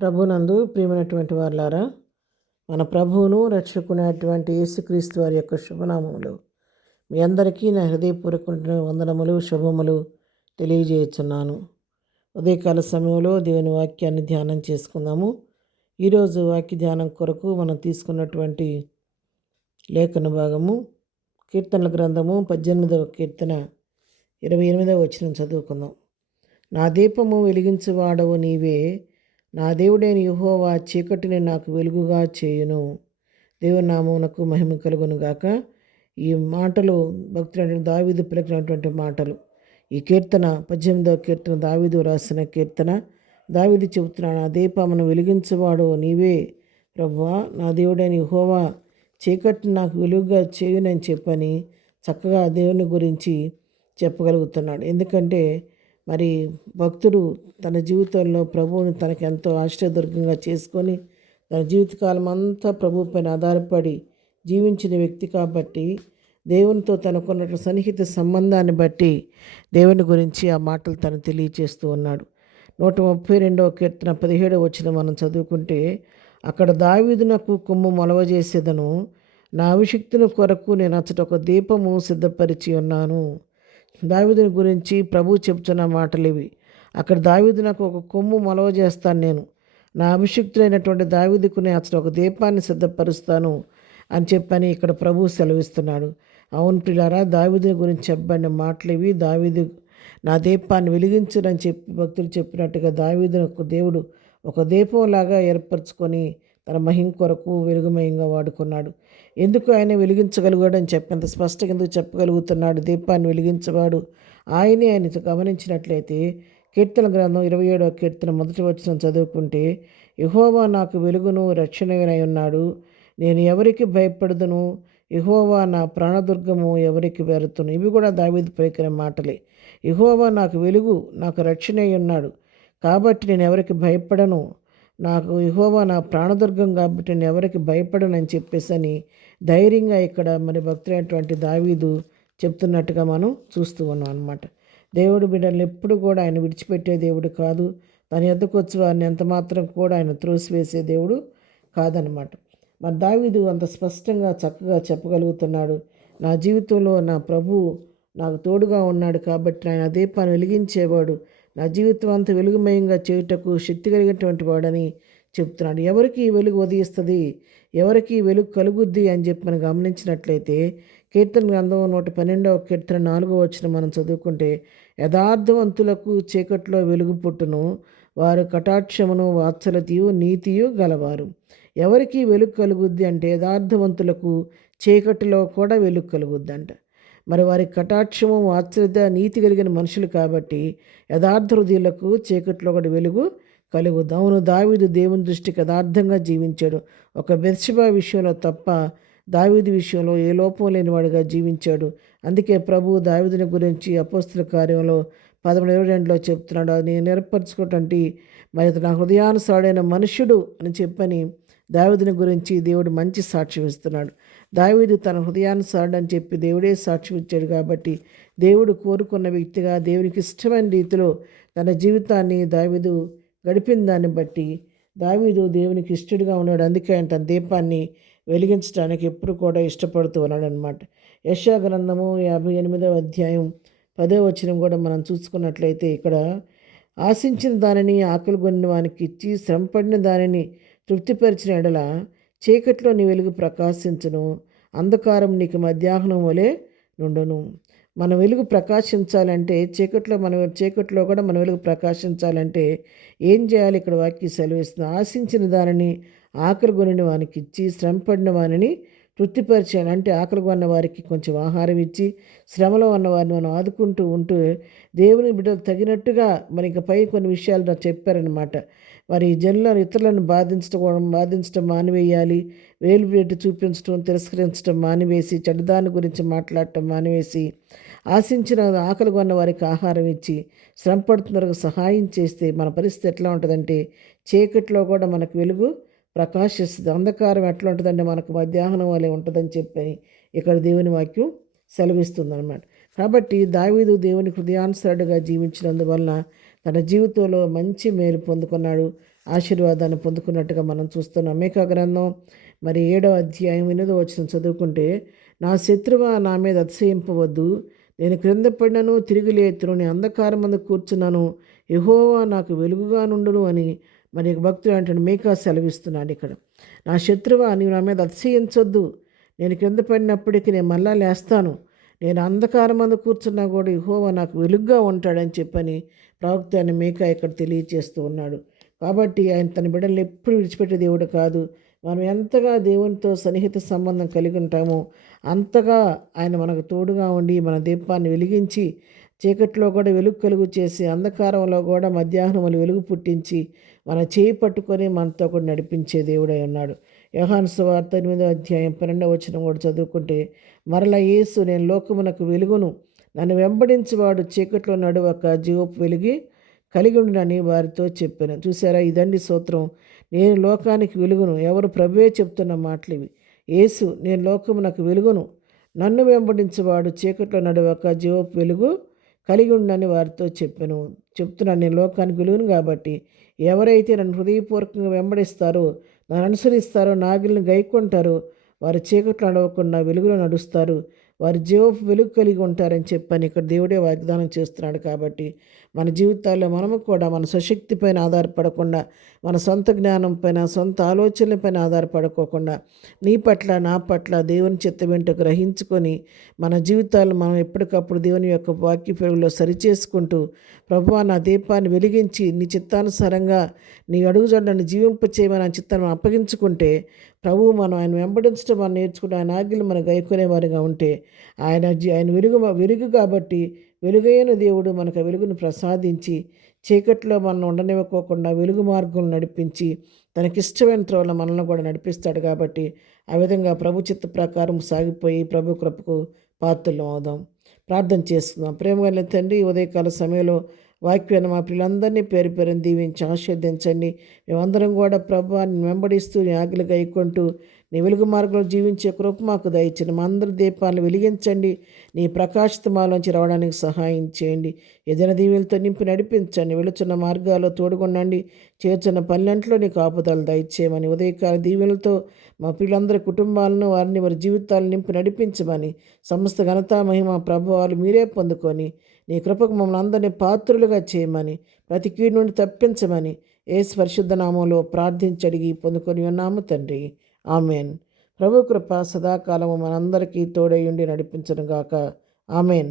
ప్రభునందు ప్రియమైనటువంటి వారులారా, మన ప్రభువును రక్షకునైనటువంటి యేసుక్రీస్తు వారి యొక్క శుభనామములు మీ అందరికీ నా హృదయపూర్వక వందనములు శుభములు తెలియజేస్తున్నాను. ఉదయకాల సమయంలో దేవుని వాక్యాన్ని ధ్యానం చేసుకుందాము. ఈరోజు వాక్య ధ్యానం కొరకు మనం తీసుకున్నటువంటి లేఖన భాగము కీర్తనల గ్రంథము 18వ కీర్తన 28వ వచనం చదువుకుందాం. నా దీపము వెలిగించువాడవు నీవే, నా దేవుడైన యెహోవా చీకటిని నాకు వెలుగుగా చేయును. దేవుని నామమునకు మహిమ కలుగును గాక. ఈ మాటలు భక్తుడైన దావీదు పలికినటువంటి మాటలు. ఈ కీర్తన 18వ కీర్తన దావీదు రాసిన కీర్తన. దావీదు చెబుతున్నాడు, నా దీపమును వెలిగించువాడు నీవే ప్రభువా, నా దేవుడైన యెహోవా చీకటిని నాకు వెలుగుగా చేయునని చెప్పని చక్కగా దేవుని గురించి చెప్పగలుగుతున్నాడు. ఎందుకంటే మరి భక్తుడు తన జీవితంలో ప్రభువుని తనకెంతో ఆశ్రయదుర్గంగా చేసుకొని తన జీవితకాలం అంతా ప్రభు పైన ఆధారపడి జీవించిన వ్యక్తి కాబట్టి దేవునితో తనకున్న సన్నిహిత సంబంధాన్ని బట్టి దేవుని గురించి ఆ మాటలు తను తెలియచేస్తూ ఉన్నాడు. 132వ కీర్తన 17వ వచనం మనం చదువుకుంటే, అక్కడ దావీదు నాకు కొమ్ము మొలవజేసేదను, నా అభిషిక్తుని కొరకు నేను అచ్చట ఒక దీపము సిద్ధపరిచి ఉన్నాను. దావీదుని గురించి ప్రభు చెప్తున్న మాటలు ఇవి. అక్కడ దావీదు నాకు ఒక కొమ్ము మొలవ చేస్తాను, నేను నా అభిషిక్తులైనటువంటి దావీదుకు నేను అసలు ఒక దీపాన్ని సిద్ధపరుస్తాను అని చెప్పని ఇక్కడ ప్రభు సెలవిస్తున్నాడు. అవును ప్రియులారా, దావీదుని గురించి చెప్పబడిన మాటలు ఇవి. దావీదు నా దీపాన్ని వెలిగించునని చెప్పి భక్తులు చెప్పినట్టుగా దావీదును ఒక దేవుడు ఒక దీపంలాగా ఏర్పరచుకొని తన మహిమ కొరకు వెలుగుమయంగా వాడుకున్నాడు. ఎందుకు ఆయన వెలిగించగలిగాడు అని చెప్పేంత స్పష్టంగా ఎందుకు చెప్పగలుగుతున్నాడు? దీపాన్ని వెలిగించేవాడు ఆయనే అని గమనించినట్లయితే కీర్తన గ్రంథం 27వ కీర్తన 1వ వచనం చదువుకుంటే, యెహోవా నాకు వెలుగును రక్షణయై ఉన్నాడు, నేను ఎవరికి భయపడదును, యెహోవా నా ప్రాణదుర్గము ఎవరికి వెరుతును. ఇవి కూడా దావీదు పలికిన మాటలే. యెహోవా నాకు వెలుగు, నాకు రక్షణయై ఉన్నాడు కాబట్టి నేను ఎవరికి భయపడను, నాకు యెహోవా నా ప్రాణదుర్గం కాబట్టి నేను ఎవరికి భయపడను అని చెప్పేసి ధైర్యంగా ఇక్కడ మరి భక్తులైనటువంటి దావీదు చెప్తున్నట్టుగా మనం చూస్తూ ఉన్నాం అన్నమాట. దేవుడు బిడ్డలను ఎప్పుడు కూడా ఆయన విడిచిపెట్టే దేవుడు కాదు. తన యొద్దకు వచ్చి వారిని ఎంత మాత్రం కూడా ఆయన త్రోసివేసే దేవుడు కాదనమాట. మరి దావీదు అంత స్పష్టంగా చక్కగా చెప్పగలుగుతున్నాడు, నా జీవితంలో నా ప్రభు నాకు తోడుగా ఉన్నాడు కాబట్టి ఆయన దీపాన్ని వెలిగించేవాడు, నా జీవితం అంతా వెలుగుమయంగా చేయుటకు శక్తి కలిగినటువంటి వాడని చెప్తున్నాడు. ఎవరికి వెలుగు ఉదయిస్తుంది, ఎవరికి వెలుగు కలుగుద్ది అని చెప్పి మనం గమనించినట్లయితే కీర్తన గ్రంథం 112వ కీర్తన 4వ వచనం మనం చదువుకుంటే, యథార్థవంతులకు చీకట్లో వెలుగు పుట్టును, వారు కటాక్షమును వాత్సల్యతయు నీతియు గలవారు. ఎవరికి వెలుగు కలుగుద్ది అంటే యథార్థవంతులకు చీకటిలో కూడా వెలుగు కలుగుద్ది అంట. మరి వారి కటాక్షము వాత్సల్యత నీతి కలిగిన మనుషులు కాబట్టి యథార్థ హృదయులకు చీకట్లో కూడా వెలుగు కలుగుద్ది. అవును, దావీదు దేవుని దృష్టికి యథార్థంగా జీవించాడు. ఒక బెత్షెబా విషయంలో తప్ప దావీదు విషయంలో ఏ లోపం లేనివాడుగా జీవించాడు. అందుకే ప్రభు దావీదుని గురించి అపోస్తుల కార్యంలో 11:22లో చెప్తున్నాడు, అది నేను ఏర్పరచుకోవటంటే మరి నా హృదయానుసారుడైన మనుష్యుడు అని చెప్పని దావీదుని గురించి దేవుడు మంచి సాక్ష్యం ఇస్తున్నాడు. దావీదు తన హృదయానుసారుడు అని చెప్పి దేవుడే సాక్ష్యం ఇచ్చాడు కాబట్టి దేవుడు కోరుకున్న వ్యక్తిగా దేవునికి ఇష్టమైన రీతిలో తన జీవితాన్ని దావీదు గడిపిన దాన్ని బట్టి దావీదు దేవునికి ఇష్టడుగా ఉన్నాడు. అందుకే ఆయన తన దీపాన్ని వెలిగించడానికి ఎప్పుడు కూడా ఇష్టపడుతూ ఉన్నాడు అనమాట. యెషయా గ్రంథము 58వ అధ్యాయం 10వ వచనం కూడా మనం చూసుకున్నట్లయితే, ఇక్కడ ఆశించిన దానిని ఆకలి కొనిన వానికి ఇచ్చి శ్రమపడిన దానిని తృప్తిపరిచిన ఎడల చీకట్లో నీ వెలుగు ప్రకాశించును, అంధకారం నీకు మధ్యాహ్నం వలె నుండును. మన వెలుగు ప్రకాశించాలంటే చీకట్లో కూడా మన వెలుగు ప్రకాశించాలంటే ఏం చేయాలి? ఇక్కడ వాక్యం సెలవిస్తుంది, ఆశించిన దానిని ఆకలి కొనిన వానికి ఇచ్చి శ్రమపడిన వారిని తృప్తిపరిచాను. అంటే ఆకలి కొన్న వారికి కొంచెం ఆహారం ఇచ్చి శ్రమలో ఉన్న వారిని మనం ఆదుకుంటూ ఉంటూ దేవుని బిడ్డలు తగినట్టుగా మరి ఇక పై కొన్ని విషయాలు నాకు చెప్పారనమాట. మరి జనులను ఇతరులను బాధించడం మానివేయాలి, వేలు పెట్టి చూపించడం తిరస్కరించడం మానివేసి చెడ్డదాని గురించి మాట్లాడటం మానివేసి ఆశించిన ఆకలి కొన్న వారికి ఆహారం ఇచ్చి శ్రమపడుతున్న వరకు సహాయం చేస్తే మన పరిస్థితి ఎట్లా ఉంటుందంటే చీకట్లో కూడా మనకు వెలుగు ప్రకాశిస్తుంది. అంధకారం ఎట్లా ఉంటుందంటే మనకు మధ్యాహ్నం వలె ఉంటుందని చెప్పి ఇక్కడ దేవుని వాక్యం సెలవిస్తుంది అన్నమాట. కాబట్టి దావీదు దేవుని హృదయానుసరుడుగా జీవించినందువలన తన జీవితంలో మంచి మేలు పొందుకున్నాడు. ఆశీర్వాదాన్ని పొందుకున్నట్టుగా మనం చూస్తున్నాం. మీకా గ్రంథం మరి 7వ అధ్యాయం 8వ వచనం చదువుకుంటే, నా శత్రువా నా మీద అతిశయింపవద్దు, నేను క్రింద పడినను తిరిగి లేతును, నేను అంధకారం మందు కూర్చున్నాను, యెహోవా నాకు వెలుగుగా నుండును అని మరి భక్తుడు అంటాడు. మీకా సెలవిస్తున్నాడు ఇక్కడ. నా శత్రువా నీవు నా మీద అతిశయించొద్దు, నేను కింద పడినప్పటికీ నేను మళ్ళా లేస్తాను, నేను అంధకారం మందు కూర్చున్నా కూడా యెహోవా నాకు వెలుగుగా ఉంటాడని చెప్పని ప్రవక్త అని మీకా ఇక్కడ తెలియచేస్తూ ఉన్నాడు. కాబట్టి ఆయన తన బిడ్డలను ఎప్పుడు విడిచిపెట్టే దేవుడు కాదు. మనం ఎంతగా దేవునితో సన్నిహిత సంబంధం కలిగి ఉంటామో అంతగా ఆయన మనకు తోడుగా ఉండి మన దీపాన్ని వెలిగించి చీకట్లో కూడా వెలుగు కలుగు చేసి అంధకారంలో కూడా మధ్యాహ్నం వెలుగు పుట్టించి మన చేయి పట్టుకొని మనతో కూడా నడిపించే దేవుడై ఉన్నాడు. యోహాను సువార్త 8వ అధ్యాయం 12వ వచనం కూడా చదువుకుంటే, మరలా యేసు నేను లోకమునకు వెలుగును, నన్ను వెంబడించేవాడు చీకట్లో నడువక జీవపు వెలిగి కలిగి ఉండునని వారితో చెప్పాను. చూసారా, ఇదండి సూత్రం. నేను లోకానికి వెలుగును. ఎవరు? ప్రభువే చెప్తున్న మాటలు ఇవి. యేసు నేను లోకమునకు వెలుగును, నన్ను వెంబడించేవాడు చీకట్లో నడువక జీవపు వెలుగు కలిగి ఉండని వారితో చెప్తున్నాను. నేను లోకానికి వెలుగును కాబట్టి ఎవరైతే నన్ను హృదయపూర్వకంగా వెంబడిస్తారో, నన్ను అనుసరిస్తారో, నా ఆజ్ఞలను గైకొంటారో వారు చీకట్లో నడవకుండా వెలుగులో నడుస్తారు, వారి జీవపు వెలుగు కలిగి ఉంటారని చెప్పని ఇక్కడ దేవుడే వాగ్దానం చేస్తున్నాడు. కాబట్టి మన జీవితాల్లో మనము కూడా మన స్వశక్తి పైన ఆధారపడకుండా, మన సొంత జ్ఞానం పైన, సొంత ఆలోచనల పైన ఆధారపడుకోకుండా నీ పట్ల నా పట్ల దేవుని చిత్తం ఏంటో గ్రహించుకొని మన జీవితాలను మనం ఎప్పటికప్పుడు దేవుని యొక్క వాక్య పెరుగులో సరిచేసుకుంటూ, ప్రభువా నా దీపాన్ని వెలిగించి నీ చిత్తానుసారంగా నీ అడుగుజాడలను జీవింప చేయమని చిత్తాన్ని అప్పగించుకుంటే, ప్రభువు మనం ఆయన వెంబడించడం మనం నేర్చుకుంటే, ఆయన ఆజ్ఞలు మనం గైకొనే వారిగా ఉంటే ఆయన వెలుగు కాబట్టి వెలుగైన దేవుడు మనకు వెలుగును ప్రసాదించి చీకట్లో మనం ఉండనివ్వకోకుండా వెలుగు మార్గం నడిపించి తనకిష్టమైన త్రోవలో మనల్ని కూడా నడిపిస్తాడు. కాబట్టి ఆ విధంగా ప్రభు చిత్త ప్రకారం సాగిపోయి ప్రభు కృపకు పాత్రలు అవుదాం. ప్రార్థన చేసుకుందాం. ప్రేమగల తండ్రి, ఉదయకాల సమయంలో వాక్యాన్ని మా పిల్లలందరినీ పేరు పేరుని దీవించి ఆశీర్వదించండి. మేమందరం కూడా ప్రభువాన్ని వెంబడిస్తూ నీ ఆజ్ఞలు గైకొంటూ నీ వెలుగు మార్గంలో జీవించే కృప మాకు దయచండి. మా అందరి దీపాలను వెలిగించండి. నీ ప్రకాశితమాలోంచి రావడానికి సహాయం చేయండి. ఏదైనా దీవులతో నింపి నడిపించండి. వెళుచున్న మార్గాల్లో తోడుగొనండి. చేర్చున్న పల్లెంట్లో నీ కాపుదలు దయచేయమని ఉదయకాల దీవులతో మా పిల్లలందరి కుటుంబాలను వారి జీవితాలను నింపి నడిపించమని సమస్త ఘనత మహిమ ప్రభావాలు మీరే పొందుకొని నీ కృపకు మమ్మల్ని అందరినీ పాత్రులుగా చేయమని, ప్రతి కీడు నుండి తప్పించమని యేసు పరిశుద్ధ నామంలో ప్రార్థించి అడిగి పొందుకొని ఉన్నాము తండ్రి. ఆమెన్. ప్రభు కృప సదాకాలము మనందరికీ తోడై ఉండి నడిపించును గాక. ఆమెన్.